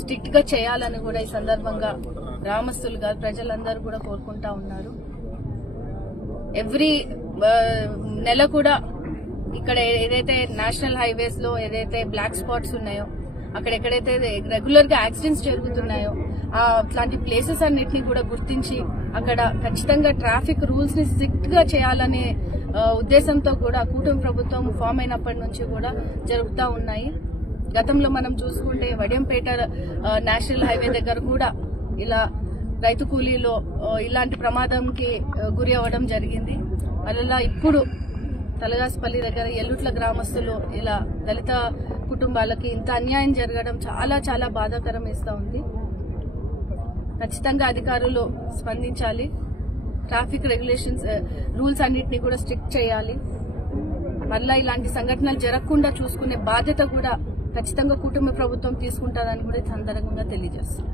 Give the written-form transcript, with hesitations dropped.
Strict గా చేయాలని కూడా ఈ సందర్భంగా గ్రామస్తులుగా ప్రజలందరూ కూడా కోరుకుంటా ఉన్నారు. ఎవ్రీ నెల కూడా ఇక్కడ ఏదైతే నేషనల్ హైవేస్ లో ఏదైతే బ్లాక్ స్పాట్స్ ఉన్నాయో, అక్కడ ఎక్కడైతే రెగ్యులర్ గా యాక్సిడెంట్స్ జరుగుతున్నాయో అట్లాంటి ప్లేసెస్ అన్నిటిని కూడా గుర్తించి అక్కడ ఖచ్చితంగా ట్రాఫిక్ రూల్స్ ని స్ట్రిక్ట్ గా చేయాలనే ఉద్దేశంతో కూడా కూటమి ప్రభుత్వం ఫామ్ అయినప్పటి నుంచి కూడా జరుగుతూ ఉన్నాయి. గతంలో మనం చూసుకుంటే వడియంపేట నేషనల్ హైవే దగ్గర కూడా ఇలా రైతు కూలీలో ఇలాంటి ప్రమాదంకి గురి అవ్వడం జరిగింది. అలా ఇప్పుడు తలగాసపల్లి దగ్గర ఎల్లుట్ల గ్రామస్తులు ఇలా దళిత కుటుంబాలకి ఇంత అన్యాయం జరగడం చాలా చాలా బాధాకరం వేస్తూ ఉంది. ఖచ్చితంగా అధికారులు స్పందించాలి. ట్రాఫిక్ రెగ్యులేషన్స్ రూల్స్ అన్నిటినీ కూడా స్ట్రిక్ట్ చేయాలి. మళ్ళా ఇలాంటి సంఘటనలు జరగకుండా చూసుకునే బాధ్యత కూడా ఖచ్చితంగా కుటుంబ ప్రభుత్వం తీసుకుంటారని కూడా ఈ సందర్భంగా తెలియజేస్తుంది.